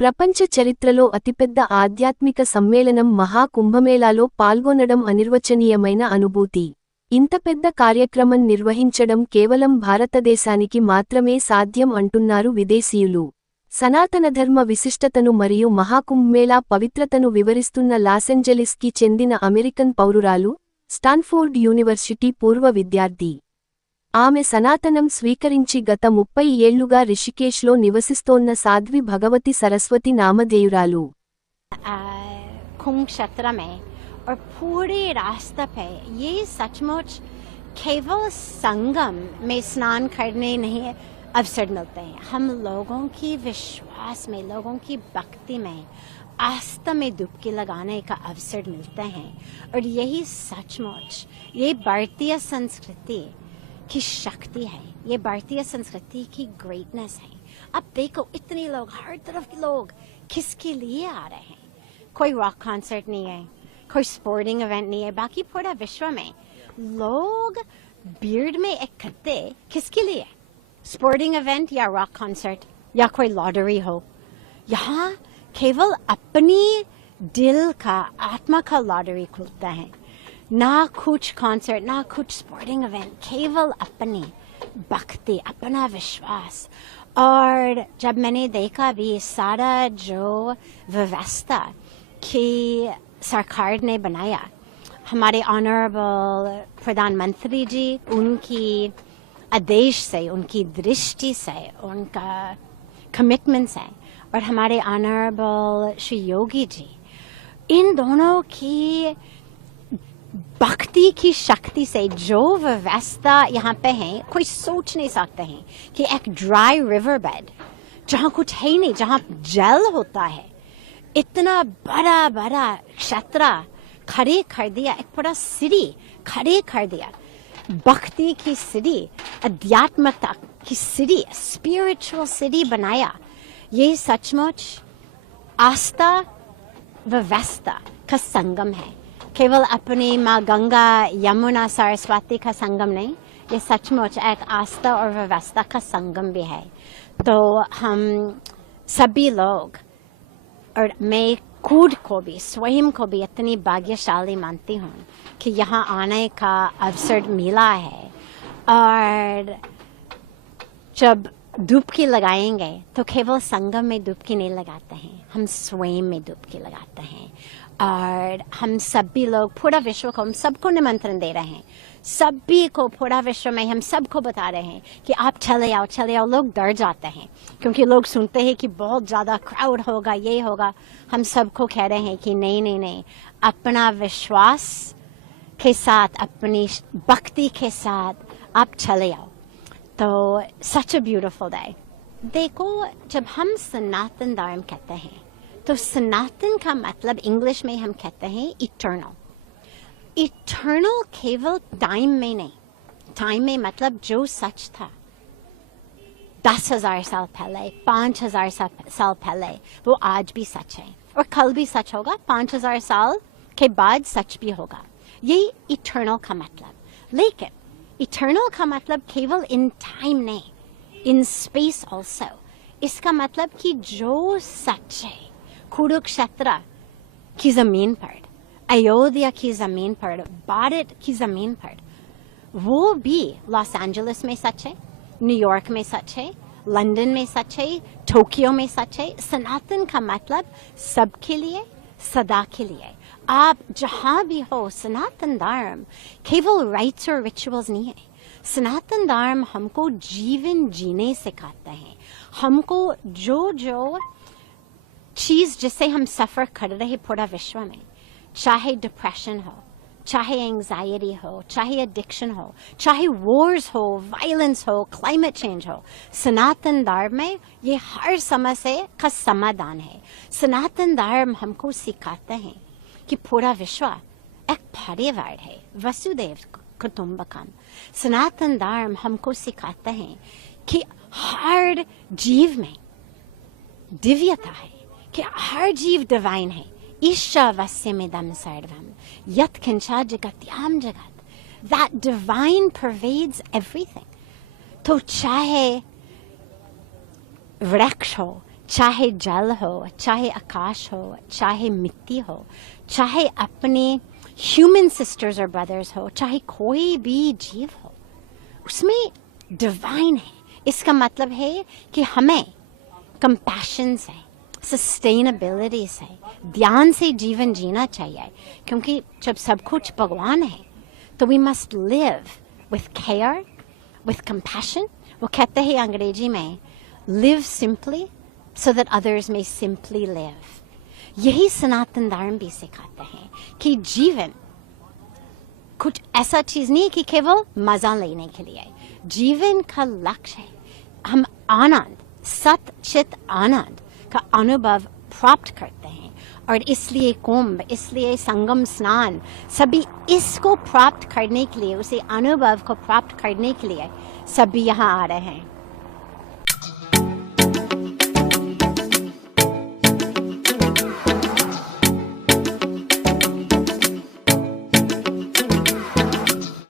ప్రపంచ చరిత్రలో అతిపెద్ద ఆధ్యాత్మిక సమ్మేళనం మహాకుంభమేళాలో పాల్గొనడం అనిర్వచనీయమైన అనుభూతి. ఇంత పెద్ద కార్యక్రమం నిర్వహించడం కేవలం భారతదేశానికి మాత్రమే సాధ్యం అంటున్నారు విదేశీయులు. సనాతనధర్మ విశిష్టతను మరియు మహాకుంభమేళా పవిత్రతను వివరిస్తున్న లాసెంజెలిస్కి చెందిన అమెరికన్ పౌరురాలు, స్టాన్ఫోర్డ్ యూనివర్సిటీ పూర్వ విద్యార్థి. ఆమె సనాతనం స్వీకరించి గత 30 ఏళ్లుగా రిషికేశ్లో నివసిస్తోన్న సాధ్వి భగవతి సరస్వతి నామధేయురాలు. कुंभ क्षेत्र में और पूरे रास्ते पे ये सचमुच केवल संगम में स्नान करने नहीं अवसर मिलते हैं, हम लोगों की विश्वास में, लोगों की भक्ति में, आस्था में डुबकी लगाने का अवसर मिलते हैं. और यही सचमुच ये भारतीय संस्कृति की शक्ति है, ये भारतीय संस्कृति की ग्रेटनेस है. अब देखो इतने लोग, हर तरफ के लोग किसके लिए आ रहे हैं. कोई रॉक कॉन्सर्ट नहीं है, कोई स्पोर्टिंग इवेंट नहीं है, बाकी पूरा विश्व में लोग भीड़ में इकट्ठे किसके लिए? स्पोर्टिंग इवेंट या रॉक कॉन्सर्ट या कोई लॉटरी हो. यहाँ केवल अपनी दिल का, आत्मा का लॉटरी खुलता है, ना कुछ कॉन्सर्ट, ना कुछ स्पोर्टिंग इवेंट, केवल अपनी भक्ति, अपना विश्वास. और जब मैंने देखा भी सारा जो व्यवस्था की सरकार ने बनाया, हमारे ऑनरेबल प्रधानमंत्री जी, उनकी आदेश से, उनकी दृष्टि से, उनका कमिटमेंट से, और हमारे ऑनरेबल श्री योगी जी, इन दोनों की भक्ति की शक्ति से जो व्यवस्था यहाँ पे है, कोई सोच नहीं सकते हैं कि एक ड्राई रिवर बेड जहाँ कुछ है नहीं, जहाँ जल होता है, इतना बड़ा बड़ा क्षेत्र खड़े कर दिया, एक पूरा सिटी खड़े कर दिया. भक्ति की सिटी, अध्यात्मता की सिटी, स्पिरिचुअल सिटी बनाया. ये सचमुच आस्था व्यवस्था का संगम है, केवल अपनी माँ गंगा, यमुना, सरस्वती का संगम नहीं, ये सचमुच एक आस्था और व्यवस्था का संगम भी है. तो हम सभी लोग, और मैं खुद को भी, स्वयं को भी इतनी भाग्यशाली मानती हूँ कि यहाँ आने का अवसर मिला है. और जब डुबकी लगाएंगे तो केवल संगम में डुबकी नहीं लगाते हैं, हम स्वयं में डुबकी लगाते हैं. और हम सभी लोग, पूरा विश्व को, हम सबको निमंत्रण दे रहे हैं, सभी को, पूरा विश्व में हम सबको बता रहे हैं कि आप चले आओ, चले आओ. लोग डर जाते हैं क्योंकि लोग सुनते हैं कि बहुत ज़्यादा क्राउड होगा, ये होगा. हम सबको कह रहे हैं कि नहीं नहीं नहीं, अपना विश्वास के साथ, अपनी भक्ति के साथ आप चले आओ. तो सच अ ब्यूटीफुल डे. देखो, जब हम सनातन धर्म कहते हैं तो सनातन का मतलब इंग्लिश में हम कहते हैं इटर्नल. इटर्नल केवल टाइम में नहीं, टाइम में मतलब जो सच था 10,000 साल पहले, 5,000 साल पहले, वो आज भी सच है और कल भी सच होगा, 5,000 साल के बाद सच भी होगा. यही इटर्नल का मतलब. लेकिन इटर्नल का मतलब केवल इन टाइम नहीं, इन स्पेस ऑल्सो. इसका मतलब कि जो सच है कुरुक्षेत्र की जमीन पर, अयोध्या की जमीन पर, भारत की जमीन पर, वो भी लॉस एंजलिस में सच है, न्यूयॉर्क में सच है, लंदन में सच है, टोक्यो में सच है. सनातन का मतलब सबके लिए, सदा के लिए. आप जहाँ भी हो, सनातन धर्म केवल राइट्स और रिचुअल्स नहीं है. सनातन धर्म हमको जीवन जीने सिखाता है. हमको जो जो चीज़ जिससे हम सफ़र कर रहे पूरा विश्व में, चाहे डिप्रेशन हो, चाहे एंजाइटी हो, चाहे एडिक्शन हो, चाहे वॉर्स हो, वायलेंस हो, क्लाइमेट चेंज हो, सनातन धर्म में ये हर समस्या का समाधान है. सनातन धर्म हमको सिखाते हैं कि पूरा विश्व एक परिवार है, वसुदेव कुटुंबकम. सनातन धर्म हमको सिखाते हैं कि हर जीव में दिव्यता है, कि हर जीव डिवाइन है. ईशावास्यमिदं सर्वम यत्किंचा जगत्याम जगत. That divine pervades everything. तो चाहे वृक्ष हो, चाहे जल हो, चाहे आकाश हो, चाहे मिट्टी हो, चाहे अपने ह्यूमन सिस्टर्स और ब्रदर्स हो, चाहे कोई भी जीव हो, उसमें डिवाइन है। इसका मतलब है कि हमें कंपैशन से, सस्टेनेबिलिटी से, ध्यान से जीवन जीना चाहिए, क्योंकि जब सब कुछ भगवान है तो we must live with care, with compassion. वो कहते हैं अंग्रेजी में, live simply so that others may simply live. यही सनातन धर्म भी सिखाते हैं कि जीवन कुछ ऐसा चीज नहीं कि केवल मजा लेने के लिए। जीवन का लक्ष्य है हम आनंद, सत चित आनंद का अनुभव प्राप्त करते हैं, और इसलिए कुंभ, इसलिए संगम स्नान, सभी इसको प्राप्त करने के लिए, उसे अनुभव को प्राप्त करने के लिए सभी यहाँ आ रहे हैं।